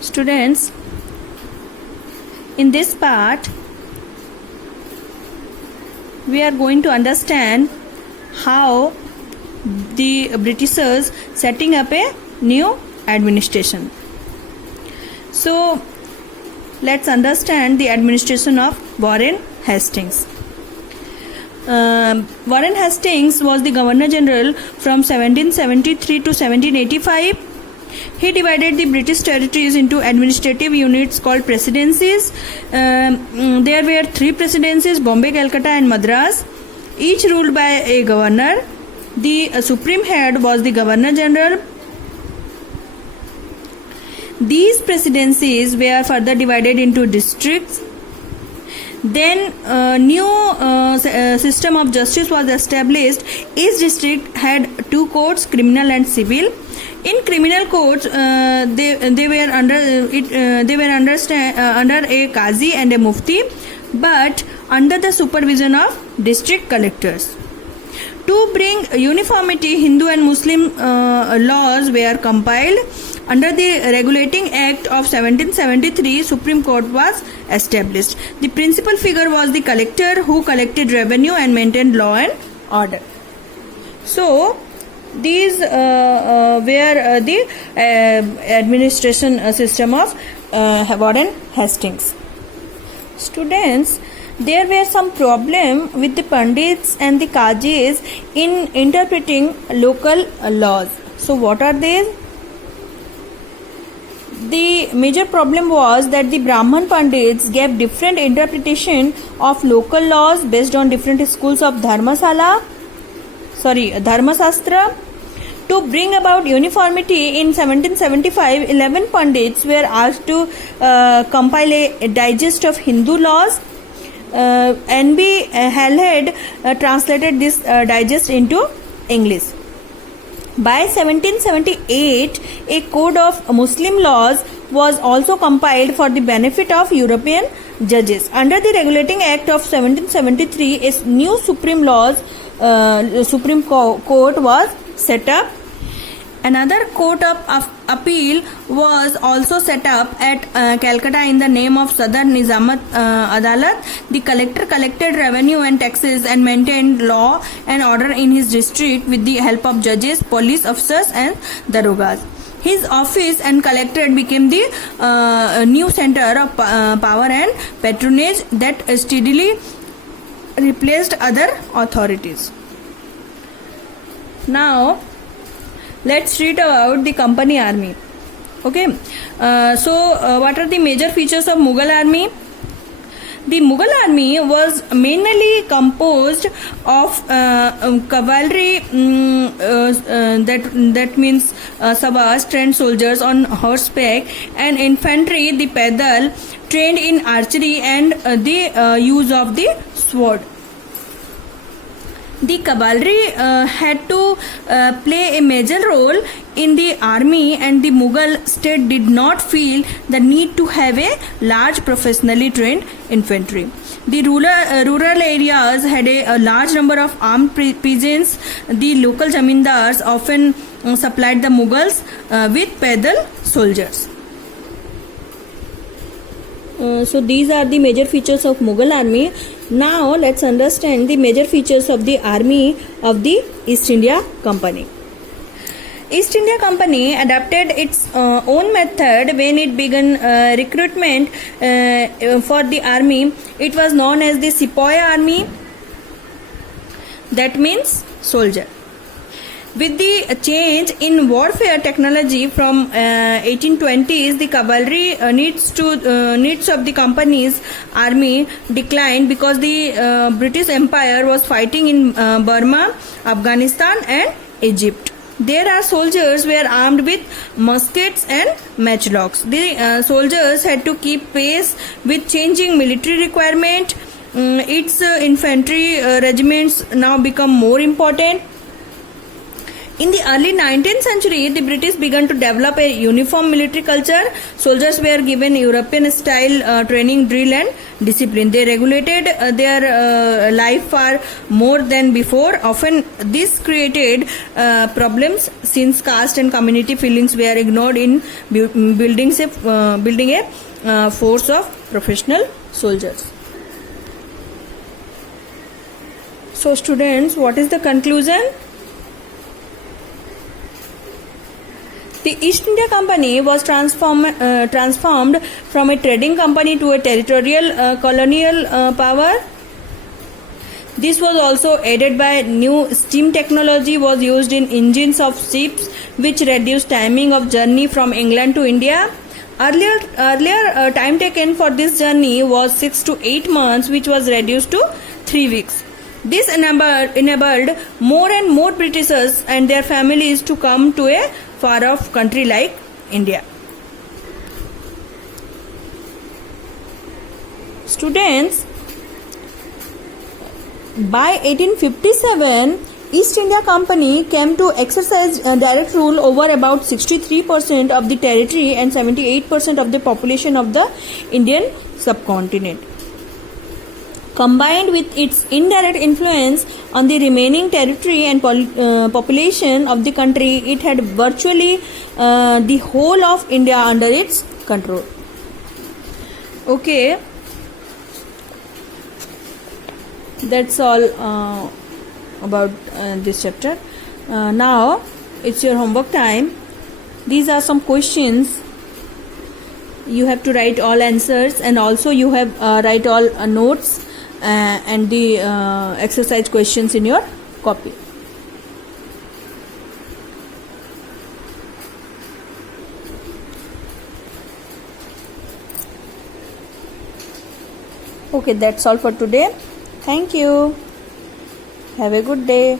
Students, in this part we are going to understand how the Britishers setting up a new administration. So let's understand the administration of Warren Hastings. Warren Hastings was the Governor General from 1773 to 1785. He divided the British territories into administrative units called presidencies. There were 3 presidencies: Bombay, Calcutta and Madras, each ruled by a governor. The supreme head was the Governor General. These presidencies were further divided into districts. Then new system of justice was established. Each district had 2 courts, criminal and civil. In criminal courts, they were under a Qazi and a Mufti, but under the supervision of district collectors. To bring uniformity, Hindu and Muslim laws were compiled. Under the Regulating Act of 1773, Supreme Court was established. The principal figure was the collector, who collected revenue and maintained law and order. So these were the administration system of Warren Hastings. Students, there were some problem with the Pandits and the Qazis in interpreting local laws. So what are they? The major problem was that the Brahman Pandits gave different interpretation of local laws based on different schools of Dharmasastra. To bring about uniformity in 1775, 11 Pandits were asked to compile a digest of Hindu laws. N.B. Halhed translated this digest into English. By 1778, a code of Muslim laws was also compiled for the benefit of European judges. Under the Regulating Act of 1773, a new Supreme Court was set up. Another court of appeal was also set up at Calcutta in the name of Sadar Nizamat Adalat. The collector collected revenue and taxes and maintained law and order in his district with the help of judges, police officers and darogas. His office and collectorate became the new center of power and patronage that steadily replaced other authorities. Now let's read about the company army. Okay, what are the major features of Mughal army? The Mughal army was mainly composed of cavalry, that means sabas, trained soldiers on horseback, and infantry, the pedal, trained in archery and the use of the sword. The cavalry had to play a major role in the army, and the Mughal state did not feel the need to have a large professionally trained infantry. The rural areas had a large number of armed peasants. The local zamindars often supplied the Mughals with pedal soldiers. So these are the major features of Mughal army. Now let's understand the major features of the army of the East India Company. East India Company adopted its own method when it began recruitment for the army. It was known as the Sepoy army, that means soldier. With the change in warfare technology from 1820s, the cavalry needs of the company's army declined because the British Empire was fighting in Burma, Afghanistan and Egypt. There our soldiers were armed with muskets and matchlocks. The soldiers had to keep pace with changing military requirement. Its infantry regiments now become more important. In the early 19th century, the British began to develop a uniform military culture. Soldiers were given European-style training, drill, and discipline. They regulated their life far more than before. Often, this created problems since caste and community feelings were ignored in building a force of professional soldiers. So, students, what is the conclusion? The East India Company was transformed from a trading company to a territorial colonial power. This was also aided by new steam technology was used in engines of ships, which reduced timing of journey from England to India. Earlier time taken for this journey was 6 to 8 months, which was reduced to 3 weeks. This enabled more and more Britishers and their families to come to a far-off country like India. Students, by 1857, East India Company came to exercise direct rule over about 63% of the territory and 78% of the population of the Indian subcontinent. Combined with its indirect influence on the remaining territory and population of the country, it had virtually the whole of India under its control. Okay, that's all about this chapter. Now it's your homework time. These are some questions. You have to write all answers, and also you have write all notes and the exercise questions in your copy. Okay, that's all for today. Thank you. Have a good day.